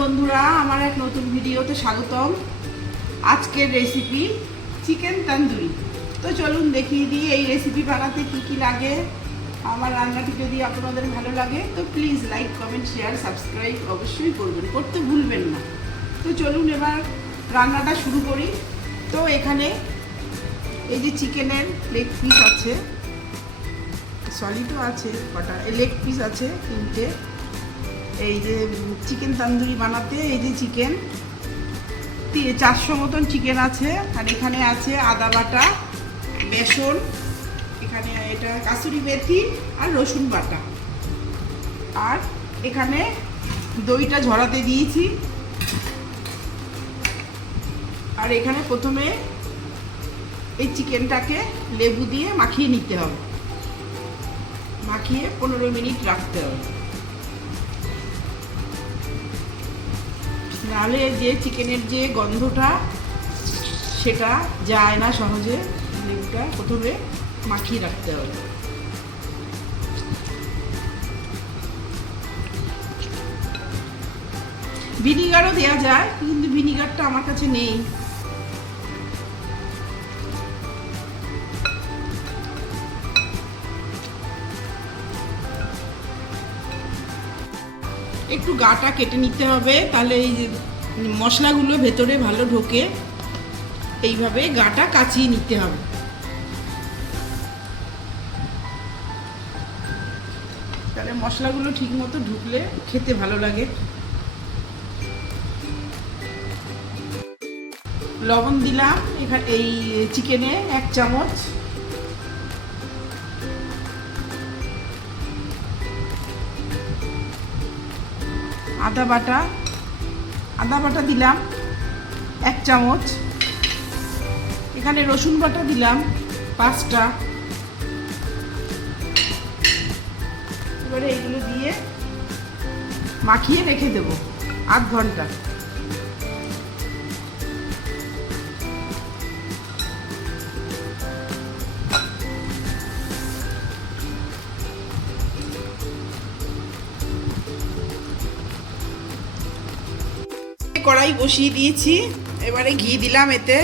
বন্ধুরা, আমার এক নতুন ভিডিওতে স্বাগতম। আজকের রেসিপি চিকেন তন্দুরি তো চলুন দেখিয়ে দিই, এই রেসিপি বানাতে কি কি লাগে? আমার রান্নাটি যদি আপনাদের ভালো লাগে, তো please like comment share subscribe অবশ্যই করবেন, করতে ভুলবেন না। তো চলুন এবার রান্নাটা শুরু করি। তো এখানে এই যে চিকেনের লেগ পিস আছে তো আছে, কটা লেগ পিস আছে, তিনটে। এই যে চিকেন তান্দুরি বানাতে, এই যে চিকেন। চারশো মতন চিকেন আছে, আর এখানে আছে আদা বাটা, বেসন, এখানে এটা কাসুরি মেথি আর রসুন বাটা। আর এখানে দইটা ঝরাতে দিয়েছি। আর এখানে প্রথমে এই চিকেনটাকে লেবু দিয়ে মাখিয়ে নিতে হবে। মাখিয়ে পনেরো মিনিট রাখতে হবে। নাহলে যে চিকেনের যে গন্ধটা, সেটা যায় না সহজে। লেবুটা প্রথমে মাখিয়ে রাখতে হবে। ভিনিগারও দেওয়া যায়, কিন্তু ভিনিগারটা আমার কাছে নেই। একটু গাটা কেটে নিতে হবে, তাহলে এই মশলাগুলো ভেতরে ভালো ঢোকে, এইভাবে গাটা কাচিয়ে নিতে হবে। তাহলে মশলাগুলো ঠিক মতো ঢুকলে খেতে ভালো লাগে। লবণ দিলাম এখানে এই চিকেনে এক চামচ। আদা বাটা আদা বাটা দিলাম, এক চামচ। এখানে রসুন বাটা দিলাম, পাঁচটা। এবারে এগুলো দিয়ে মাখিয়ে রেখে দেব আধ ঘণ্টা। কড়াই বসিয়ে দিয়েছি। এবারে ঘি দিলাম এতে।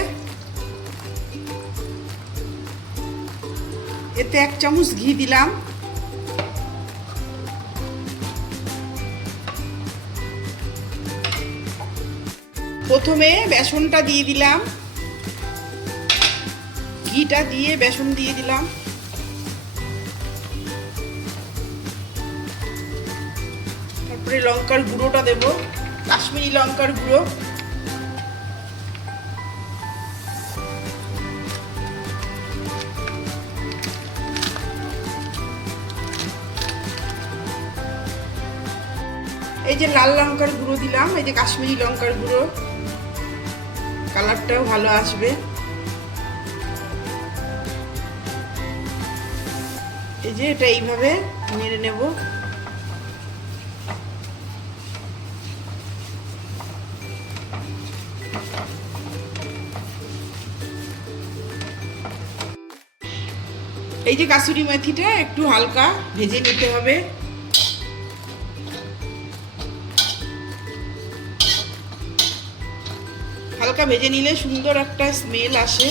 এতে এক চামচ ঘি দিলাম। প্রথমে বেসনটা দিয়ে দিলাম। ঘিটা দিয়ে বেসন দিয়ে দিলাম। তারপরে লঙ্কার গুঁড়োটা দেবো। কাশ্মীরি লঙ্কার গুঁড়ো। এই যে লাল লঙ্কার গুঁড়ো দিলাম, এই যে কাশ্মীরি লঙ্কার গুঁড়ো। কালারটাও ভালো আসবে। এই যে এটা এইভাবে নেড়ে নেব। এই যে কাসুরি মেথিটা একটু হালকা ভেজে নিতে হবে। হালকা ভেজে নিলে সুন্দর একটা স্মেল আসে।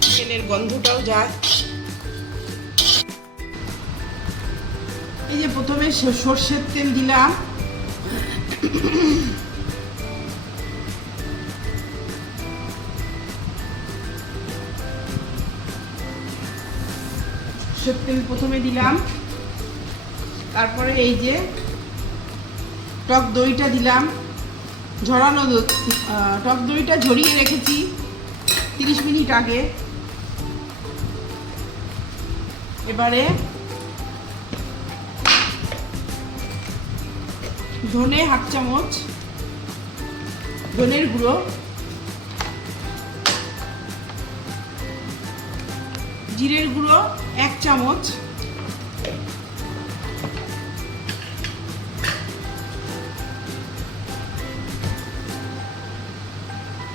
চিকেনের গন্ধটাও যায়। এই যে প্রথমে সর্ষের তেল দিলাম। সর্ষের তেল প্রথমে দিলাম। তারপরে এই যে টক দইটা দিলাম। ঝরানো টক দইটা ঝরিয়ে রেখেছি তিরিশ মিনিট আগে। এবারে ধনে হাফ চামচ ধনের গুঁড়ো জিরের গুঁড়ো এক চামচ।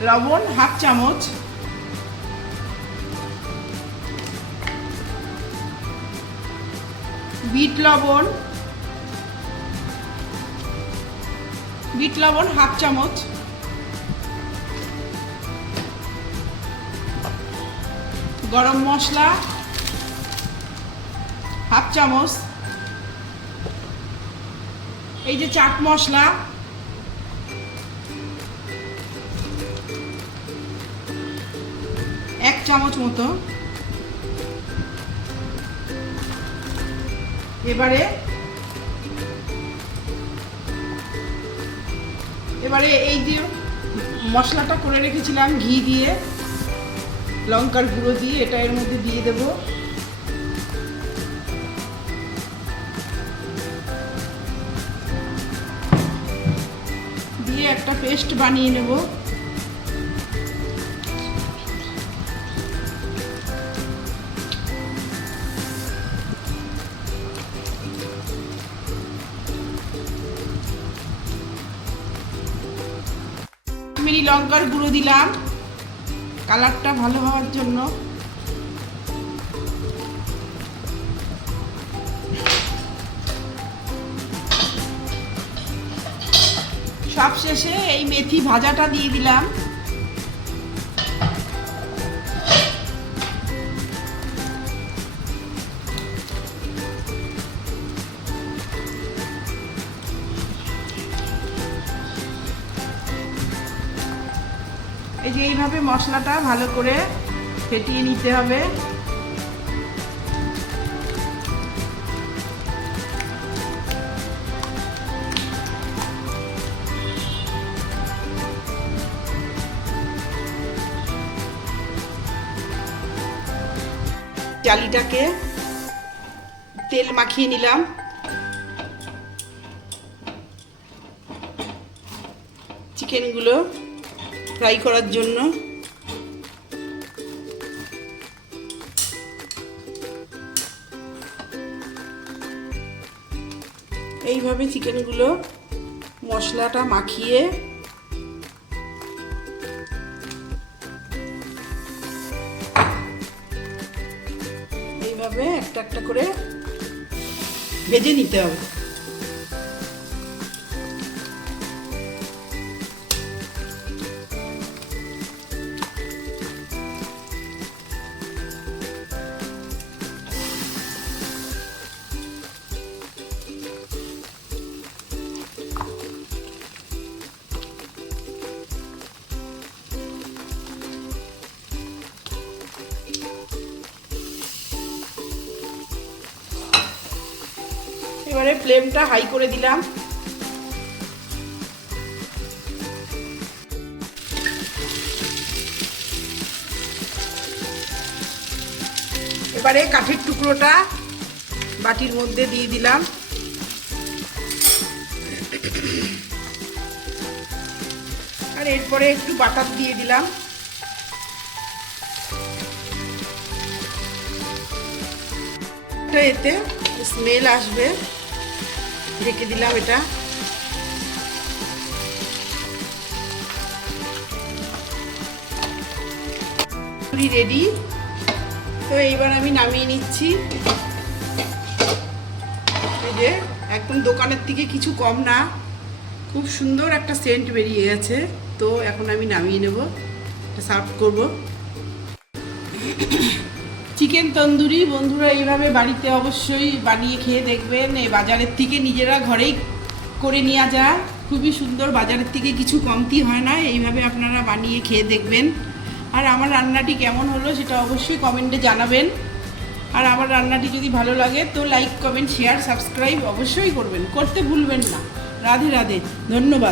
লবণ হাফ চামচ। বিট লবণ। বিট লবণ হাফ চামচ। গরম মশলা, হাফ চামচ। এই যে চাট মশলা। এক চামচ মতো। এবারে এবারে এই যে মশলাটা করে রেখেছিলাম ঘি দিয়ে। লঙ্কার গুঁড়ো দিয়ে এটা এর মধ্যে দিয়ে দেব। দিয়ে একটা পেস্ট বানিয়ে নেব। লঙ্কার গুঁড়ো দিলাম। কালারটা ভালো হওয়ার জন্য। সবশেষে এই মেথি ভাজাটা দিয়ে দিলাম। এইভাবে মশলাটা ভালো করে ফেটিয়ে নিতে হবে। চালিটাকে তেল মাখিয়ে নিলাম। চিকেনগুলো ফ্রাই করার জন্য। এইভাবে চিকেনগুলো মশলাটা মাখিয়ে এইভাবে একটা একটা করে ভেজে নিতে হবে। এবারে ফ্লেমটা হাই করে দিলাম। এবারে কাঠের টুকরোটা বাটির মধ্যে দিয়ে দিলাম। আর এরপরে একটু বাটার দিয়ে দিলাম। এতে স্মেল আসবে। ঢেকে দিলাম এটা। পুরি রেডি তো এইবার আমি নামিয়ে নিচ্ছি। এই যে একদম দোকানের থেকে কিছু কম না। খুব সুন্দর একটা সেন্ট বেরিয়ে গেছে। তো এখন আমি নামিয়ে নেব। সার্ভ করব। চিকেন তন্দুরি, বন্ধুরা এইভাবে বাড়িতে অবশ্যই বানিয়ে খেয়ে দেখবেন। এই বাজারের থেকে নিজেরা ঘরেই করে নেওয়া যায় খুবই সুন্দর, বাজারের থেকে কিছু কমতি হয় না, এইভাবে আপনারা বানিয়ে খেয়ে দেখবেন। আর আমার রান্নাটি কেমন হলো সেটা অবশ্যই কমেন্টে জানাবেন। আর আমার রান্নাটি যদি ভালো লাগে তো লাইক কমেন্ট শেয়ার সাবস্ক্রাইব অবশ্যই করবেন। করতে ভুলবেন না। রাধে রাধে, ধন্যবাদ।